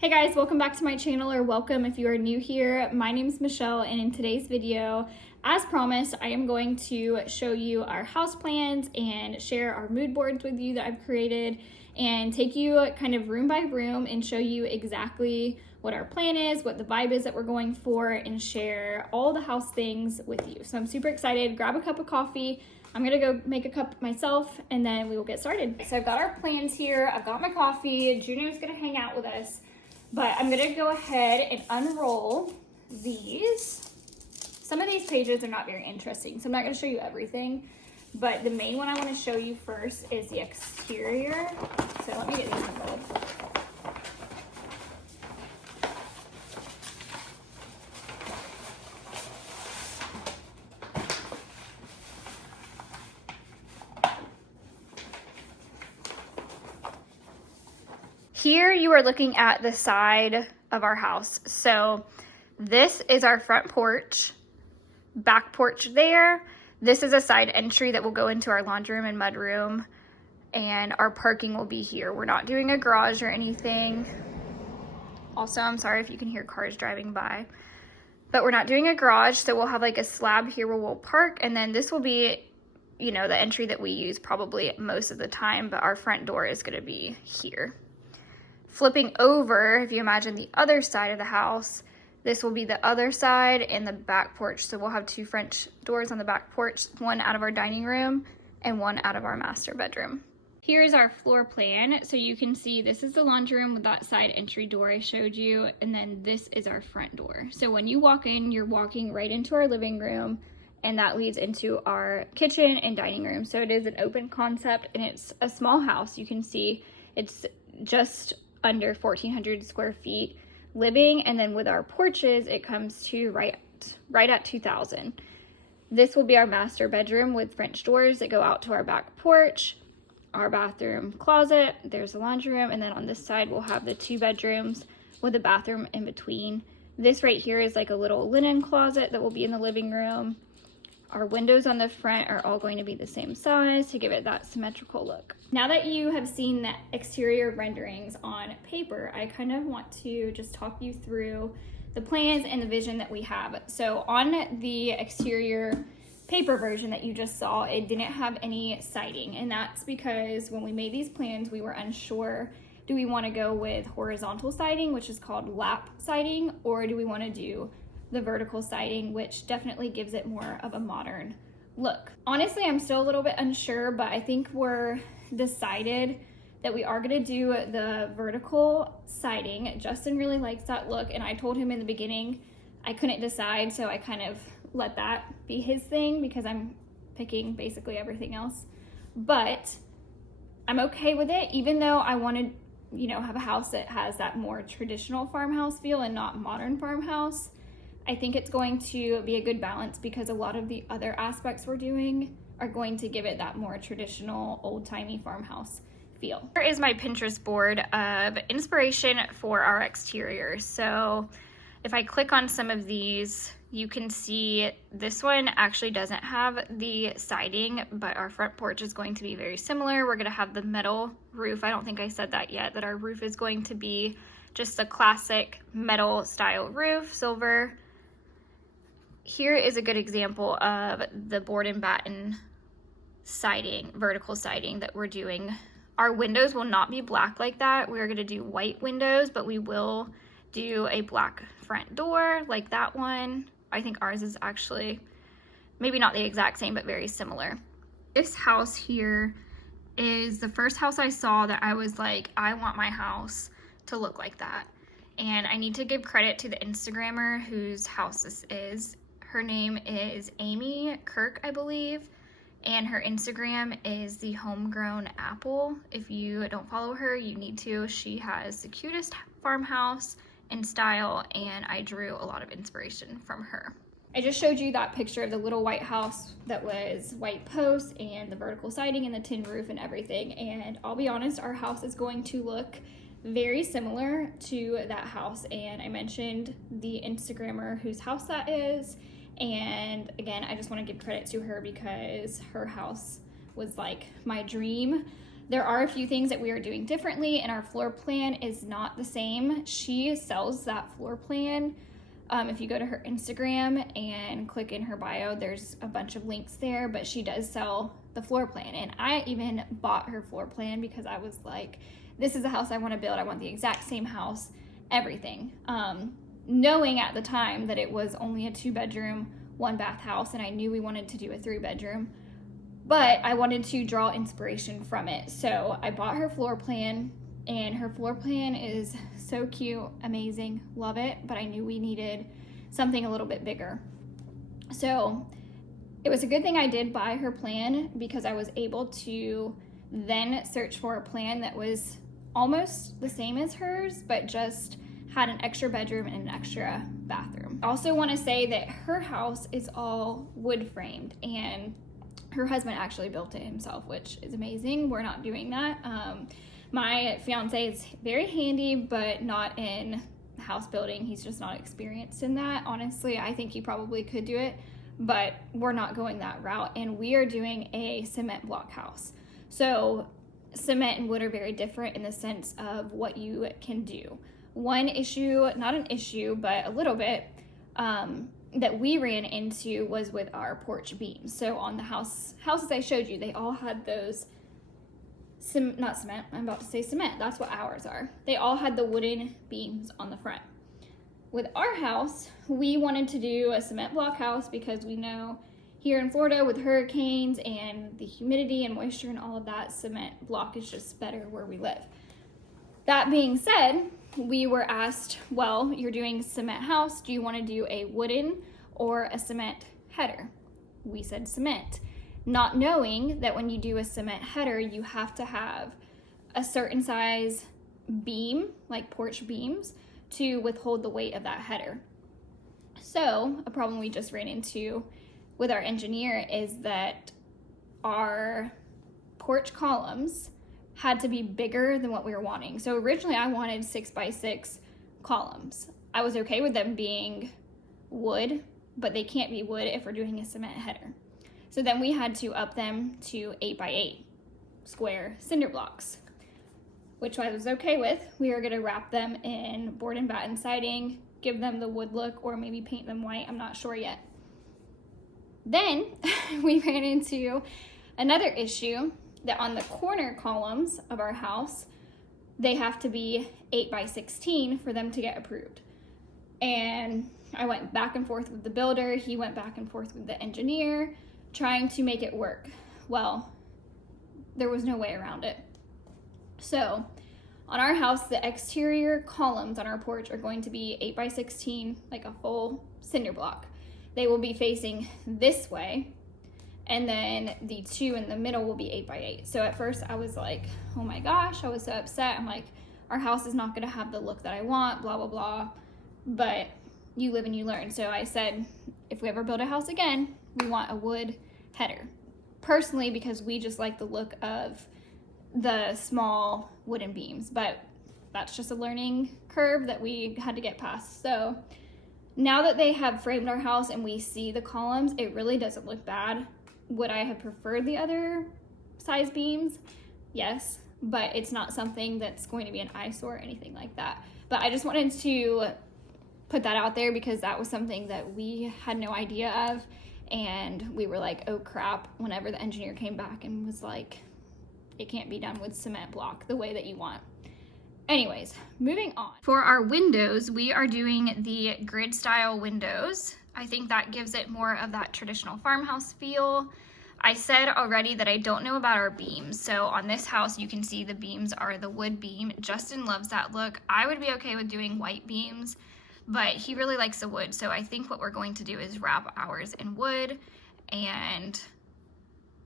Hey guys, welcome back to my channel, or welcome if you are new here. My name is Michelle, and in today's video, as promised, I am going to show you our house plans and share our mood boards with you that I've created and take you kind of room by room and show you exactly what our plan is, what the vibe is that we're going for, and share all the house things with you. So I'm super excited. Grab a cup of coffee. I'm gonna go make a cup myself and then we will get started. So I've got our plans here. I've got my coffee. Junio's gonna hang out with us. But I'm gonna go ahead and unroll these. Some of these pages are not very interesting, so I'm not gonna show you everything. But the main one I wanna show you first is the exterior. So let me get these unrolled. Here you are looking at the side of our house. So this is our front porch, back porch there. This is a side entry that will go into our laundry room and mud room, and our parking will be here. We're not doing a garage or anything. Also, I'm sorry if you can hear cars driving by, but we're not doing a garage. So we'll have like a slab here where we'll park, and then this will be, you know, the entry that we use probably most of the time, but our front door is gonna be here. Flipping over, if you imagine the other side of the house, this will be the other side and the back porch. So we'll have two French doors on the back porch, one out of our dining room and one out of our master bedroom. Here's our floor plan. So you can see this is the laundry room with that side entry door I showed you, and then this is our front door. So when you walk in, you're walking right into our living room, and that leads into our kitchen and dining room. So it is an open concept, and it's a small house. You can see it's just under 1,400 square feet living, and then with our porches it comes to right at 2,000. This will be our master bedroom with French doors that go out to our back porch, our bathroom closet, there's a laundry room, and then on this side we'll have the two bedrooms with a bathroom in between. This right here is like a little linen closet that will be in the living room. Our windows on the front are all going to be the same size to give it that symmetrical look. Now that you have seen the exterior renderings on paper, I kind of want to just talk you through the plans and the vision that we have. So on the exterior paper version that you just saw, it didn't have any siding, and that's because when we made these plans, we were unsure, do we want to go with horizontal siding, which is called lap siding, or do we want to do the vertical siding, which definitely gives it more of a modern look. Honestly, I'm still a little bit unsure, but I think we're decided that we are gonna do the vertical siding. Justin really likes that look, and I told him in the beginning I couldn't decide, so I kind of let that be his thing because I'm picking basically everything else. But I'm okay with it, even though I wanted, you know, have a house that has that more traditional farmhouse feel and not modern farmhouse. I think it's going to be a good balance because a lot of the other aspects we're doing are going to give it that more traditional old-timey farmhouse feel. Here is my Pinterest board of inspiration for our exterior. So if I click on some of these, you can see this one actually doesn't have the siding, but our front porch is going to be very similar. We're gonna have the metal roof. I don't think I said that yet, that our roof is going to be just a classic metal style roof, silver. Here is a good example of the board and batten siding, vertical siding that we're doing. Our windows will not be black like that. We're gonna do white windows, but we will do a black front door like that one. I think ours is actually maybe not the exact same, but very similar. This house here is the first house I saw that I was like, I want my house to look like that. And I need to give credit to the Instagrammer whose house this is. Her name is Amy Kirk, I believe, and her Instagram is the Homegrown Apple. If you don't follow her, you need to. She has the cutest farmhouse in style, and I drew a lot of inspiration from her. I just showed you that picture of the little white house that was white posts and the vertical siding and the tin roof and everything, and I'll be honest, our house is going to look very similar to that house. And I mentioned the Instagrammer whose house that is, and again, I just want to give credit to her because her house was like my dream There are a few things that we are doing differently, and our floor plan is not the same. She sells that floor plan. If you go to her Instagram and click in her bio, there's a bunch of links there, but she does sell the floor plan. And I even bought her floor plan because I was like, this is the house I want to build. I want the exact same house, everything. Knowing at the time that it was only a 2-bedroom, 1-bath house, and I knew we wanted to do a 3-bedroom, but I wanted to draw inspiration from it. So I bought her floor plan, and her floor plan is so cute, amazing, love it, but I knew we needed something a little bit bigger. So it was a good thing I did buy her plan, because I was able to then search for a plan that was almost the same as hers, but just had an extra bedroom and an extra bathroom. I also want to say that her house is all wood framed, and her husband actually built it himself, which is amazing. We're not doing that. My fiance is very handy, but not in house building. He's just not experienced in that. Honestly, I think he probably could do it, but we're not going that route, and we are doing a cement block house. So cement and wood are very different in the sense of what you can do. One issue, not an issue, but a little bit, that we ran into was with our porch beams. So on the houses I showed you, they all had those, not cement, I'm about to say cement, that's what ours are. They all had the wooden beams on the front. With our house, we wanted to do a cement block house because we know here in Florida with hurricanes and the humidity and moisture and all of that, cement block is just better where we live. That being said, we were asked, well, you're doing cement house, do you want to do a wooden or a cement header? We said cement, not knowing that when you do a cement header, you have to have a certain size beam, like porch beams, to withhold the weight of that header. So a problem we just ran into with our engineer is that our porch columns had to be bigger than what we were wanting. So originally I wanted 6x6 columns. I was okay with them being wood, but they can't be wood if we're doing a cement header. So then we had to up them to 8x8 square cinder blocks, which I was okay with. We were gonna wrap them in board and batten siding, give them the wood look, or maybe paint them white, I'm not sure yet. Then we ran into another issue that on the corner columns of our house, they have to be 8x16 for them to get approved. And I went back and forth with the builder, he went back and forth with the engineer, trying to make it work. Well, there was no way around it. So on our house, the exterior columns on our porch are going to be 8x16, like a full cinder block. They will be facing this way, and then the two in the middle will be 8x8. So at first I was like, oh my gosh, I was so upset. I'm like, our house is not gonna have the look that I want, blah, blah, blah. But you live and you learn. So I said, if we ever build a house again, we want a wood header. Personally, because we just like the look of the small wooden beams, but that's just a learning curve that we had to get past. So now that they have framed our house and we see the columns, it really doesn't look bad. Would I have preferred the other size beams? Yes, but it's not something that's going to be an eyesore or anything like that. But I just wanted to put that out there because that was something that we had no idea of, and we were like, oh crap, whenever the engineer came back and was like, it can't be done with cement block the way that you want. Anyways, moving on. For our windows, we are doing the grid style windows. I think that gives it more of that traditional farmhouse feel. I said already that I don't know about our beams. So on this house, you can see the beams are the wood beam. Justin loves that look. I would be okay with doing white beams, but he really likes the wood. So I think what we're going to do is wrap ours in wood and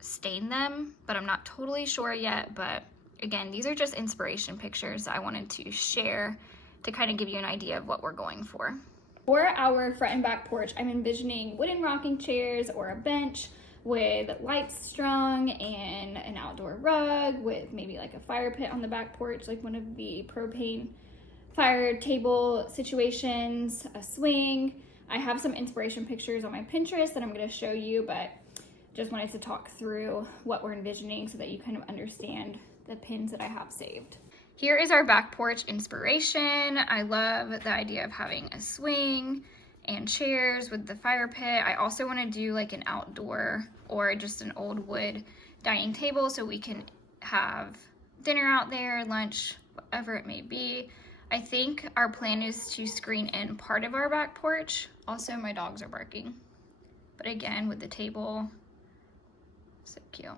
stain them, but I'm not totally sure yet. But again, these are just inspiration pictures I wanted to share to kind of give you an idea of what we're going for. For our front and back porch, I'm envisioning wooden rocking chairs or a bench with lights strung and an outdoor rug with maybe like a fire pit on the back porch, like one of the propane fire table situations, a swing. I have some inspiration pictures on my Pinterest that I'm going to show you, but just wanted to talk through what we're envisioning so that you kind of understand the pins that I have saved. Here is our back porch inspiration. I love the idea of having a swing and chairs with the fire pit. I also want to do like an outdoor or just an old wood dining table so we can have dinner out there, lunch, whatever it may be. I think our plan is to screen in part of our back porch. Also, my dogs are barking. But again, with the table, so cute.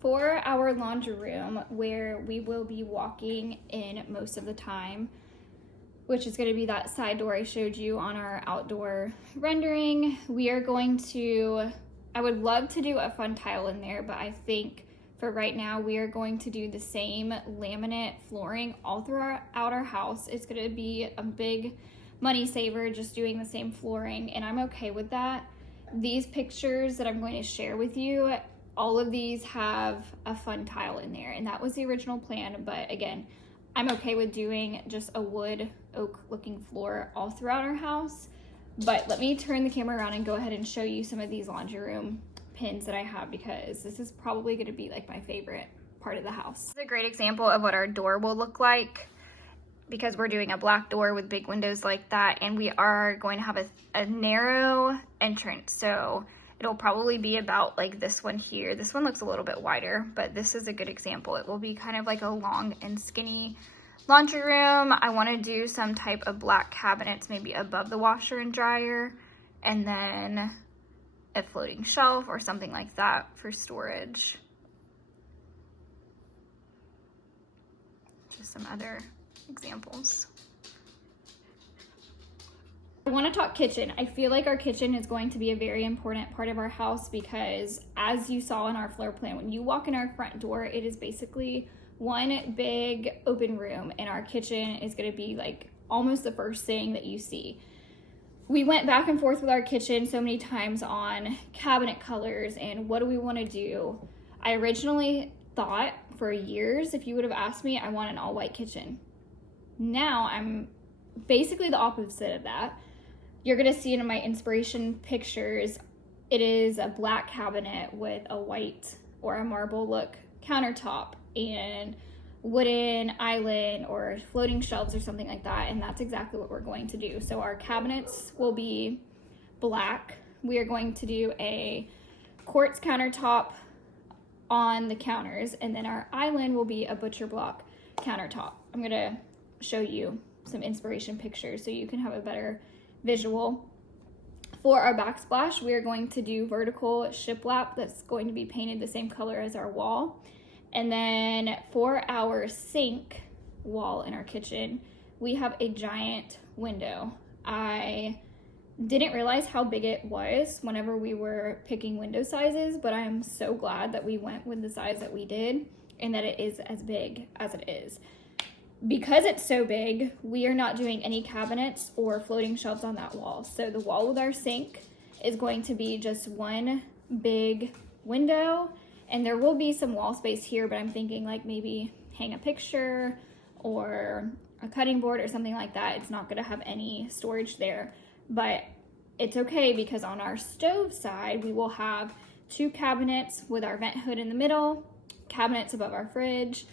For our laundry room, where we will be walking in most of the time, which is going to be that side door I showed you on our outdoor rendering, we are going to, I would love to do a fun tile in there, but I think for right now we are going to do the same laminate flooring all throughout our house. It's going to be a big money saver just doing the same flooring, and I'm okay with that. These pictures that I'm going to share with you, all of these have a fun tile in there, and that was the original plan, but again, I'm okay with doing just a wood oak looking floor all throughout our house. But let me turn the camera around and go ahead and show you some of these laundry room pins that I have, because this is probably going to be like my favorite part of the house. This is a great example of what our door will look like, because we're doing a black door with big windows like that, and we are going to have a narrow entrance, so it'll probably be about like this one here. This one looks a little bit wider, but this is a good example. It will be kind of like a long and skinny laundry room. I want to do some type of black cabinets, maybe above the washer and dryer, and then a floating shelf or something like that for storage. Just some other examples. I want to talk kitchen. I feel like our kitchen is going to be a very important part of our house, because as you saw in our floor plan, when you walk in our front door, it is basically one big open room, and our kitchen is going to be like almost the first thing that you see. We went back and forth with our kitchen so many times on cabinet colors and what do we want to do. I originally thought for years, if you would have asked me, I want an all white kitchen. Now I'm basically the opposite of that. You're going to see in my inspiration pictures, it is a black cabinet with a white or a marble look countertop and wooden island or floating shelves or something like that, and that's exactly what we're going to do. So our cabinets will be black. We are going to do a quartz countertop on the counters, and then our island will be a butcher block countertop. I'm going to show you some inspiration pictures so you can have a better visual. For our backsplash, we are going to do vertical shiplap that's going to be painted the same color as our wall. And then for our sink wall in our kitchen, we have a giant window. I didn't realize how big it was whenever we were picking window sizes, but I'm so glad that we went with the size that we did and that it is as big as it is. Because it's so big, we are not doing any cabinets or floating shelves on that wall. So the wall with our sink is going to be just one big window, and there will be some wall space here, but I'm thinking like maybe hang a picture or a cutting board or something like that. It's not going to have any storage there, but it's okay because on our stove side, we will have 2 cabinets with our vent hood in the middle, cabinets above our fridge,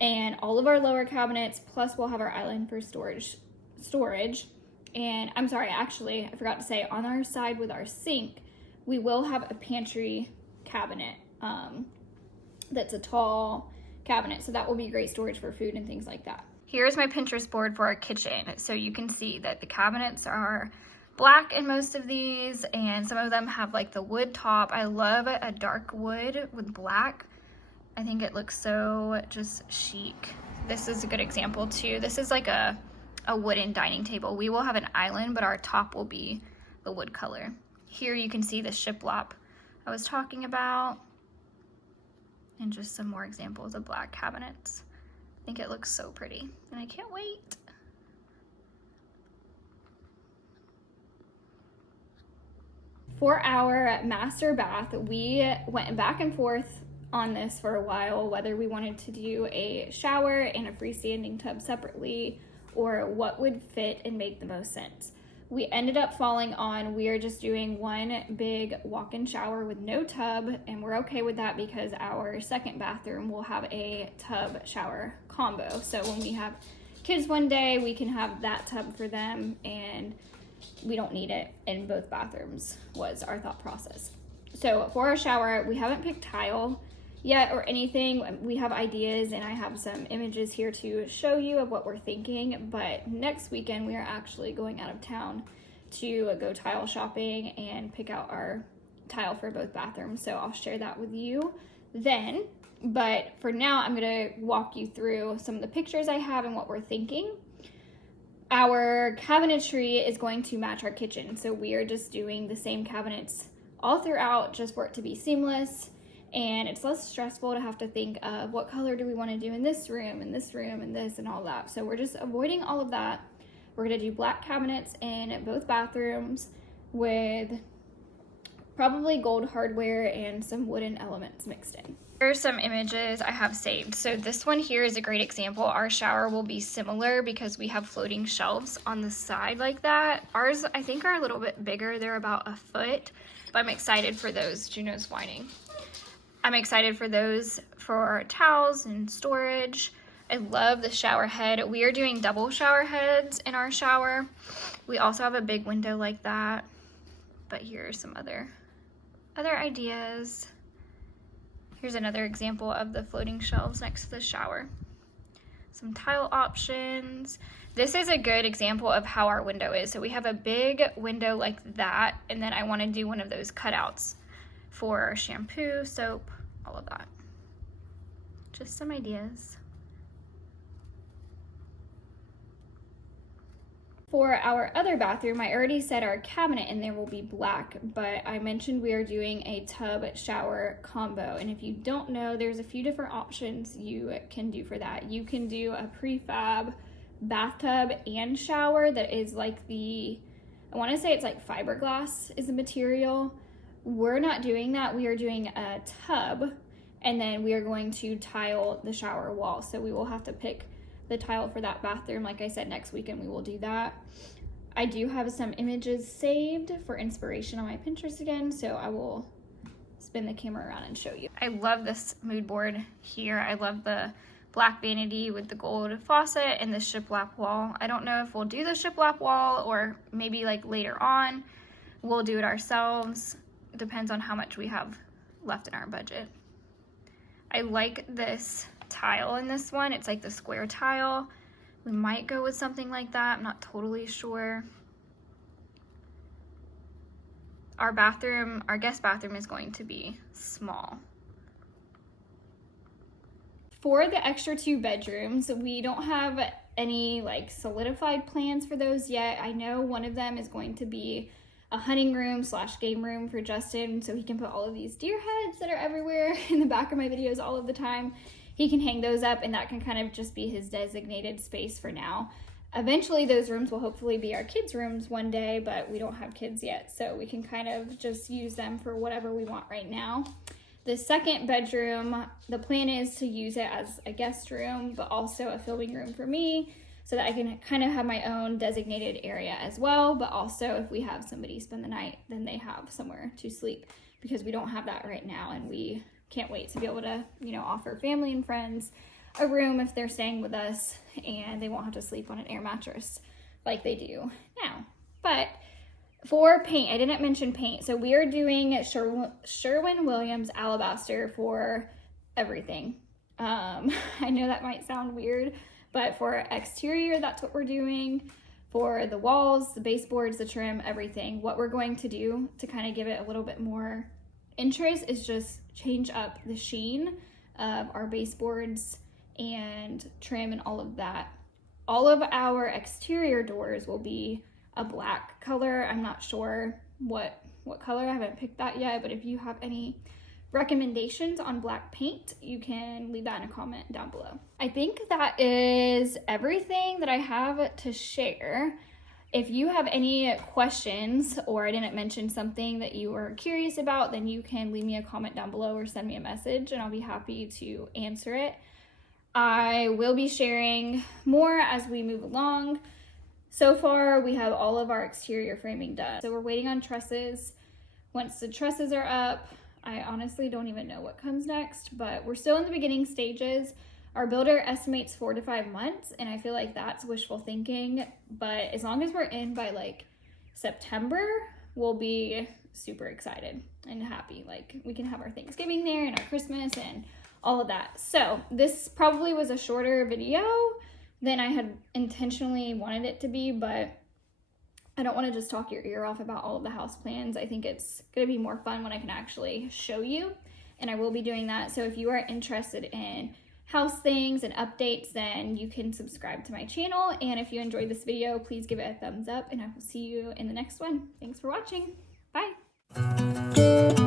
and all of our lower cabinets, plus we'll have our island for storage. And I'm sorry, actually, I forgot to say, on our side with our sink, we will have a pantry cabinet that's a tall cabinet, so that will be great storage for food and things like that. Here's my Pinterest board for our kitchen, so you can see that the cabinets are black in most of these, and some of them have like the wood top. I love a dark wood with black. I think it looks so just chic. This is a good example too. This is like a wooden dining table. We will have an island, but our top will be the wood color. Here you can see the shiplap I was talking about, and just some more examples of black cabinets. I think it looks so pretty, and I can't wait. For our master bath, we went back and forth on this for a while, whether we wanted to do a shower and a freestanding tub separately, or what would fit and make the most sense. we ended up falling on we are just doing one big walk-in shower with no tub, and we're okay with that because our second bathroom will have a tub shower combo. So when we have kids one day, we can have that tub for them and we don't need it in both bathrooms, was our thought process. So for our shower, we haven't picked tile yet or anything. We have ideas and I have some images here to show you of what we're thinking, but next weekend we are actually going out of town to go tile shopping and pick out our tile for both bathrooms. So I'll share that with you then. But for now, I'm gonna walk you through some of the pictures I have and what we're thinking. Our cabinetry is going to match our kitchen. So we are just doing the same cabinets all throughout just for it to be seamless. And it's less stressful to have to think of what color do we want to do in this room and this room and this and all that. So we're just avoiding all of that. We're going to do black cabinets in both bathrooms with probably gold hardware and some wooden elements mixed in. Here's some images I have saved. So this one here is a great example. Our shower will be similar because we have floating shelves on the side like that. Ours, I think, are a little bit bigger. They're about a foot, but I'm excited for those. Juno's whining. I'm excited for those for towels and storage. I love the shower head. We are doing double shower heads in our shower. We also have a big window like that, but here are some other ideas. Here's another example of the floating shelves next to the shower. Some tile options. This is a good example of how our window is. So we have a big window like that, and then I want to do one of those cutouts for shampoo, soap, all of that. Just some ideas. For our other bathroom, I already said our cabinet in there will be black, but I mentioned we are doing a tub shower combo. And if you don't know, there's a few different options you can do for that. You can do a prefab bathtub and shower that is like I want to say it's like fiberglass is the material. We're not doing that. We are doing a tub, and then we are going to tile the shower wall. So we will have to pick the tile for that bathroom. Like I said, next weekend we will do that. I do have some images saved for inspiration on my Pinterest again, so I will spin the camera around and show you. I love this mood board here. I love the black vanity with the gold faucet and the shiplap wall. I don't know if we'll do the shiplap wall or maybe like later on we'll do it ourselves. It depends on how much we have left in our budget. I like this tile in this one. It's like the square tile. We might go with something like that. I'm not totally sure. Our bathroom, our guest bathroom, is going to be small. For the extra 2 bedrooms, we don't have any like solidified plans for those yet. I know one of them is going to be a hunting room / game room for Justin, so he can put all of these deer heads that are everywhere in the back of my videos all of the time. He can hang those up, and that can kind of just be his designated space for now. Eventually, those rooms will hopefully be our kids' rooms one day, but we don't have kids yet, so we can kind of just use them for whatever we want right now. The second bedroom, the plan is to use it as a guest room, but also a filming room for me, so that I can kind of have my own designated area as well. But also if we have somebody spend the night, then they have somewhere to sleep, because we don't have that right now, and we can't wait to be able to, offer family and friends a room if they're staying with us and they won't have to sleep on an air mattress like they do now. But for paint, I didn't mention paint. So we are doing Sherwin-Williams Alabaster for everything. I know that might sound weird, but for exterior, that's what we're doing. For the walls, the baseboards, the trim, everything. What we're going to do to kind of give it a little bit more interest is just change up the sheen of our baseboards and trim and all of that. All of our exterior doors will be a black color. I'm not sure what color. I haven't picked that yet, but if you have any recommendations on black paint, you can leave that in a comment down below. I think that is everything that I have to share. If you have any questions or I didn't mention something that you were curious about, then you can leave me a comment down below or send me a message and I'll be happy to answer it. I will be sharing more as we move along. So far, we have all of our exterior framing done. So we're waiting on trusses. Once the trusses are up, I honestly don't even know what comes next, but we're still in the beginning stages. Our builder estimates 4 to 5 months, and I feel like that's wishful thinking, but as long as we're in by like September, we'll be super excited and happy. Like, we can have our Thanksgiving there and our Christmas and all of that. So this probably was a shorter video than I had intentionally wanted it to be, but I don't want to just talk your ear off about all of the house plans. I think it's going to be more fun when I can actually show you, and I will be doing that. So if you are interested in house things and updates, then you can subscribe to my channel. And if you enjoyed this video, please give it a thumbs up, and I will see you in the next one. Thanks for watching. Bye.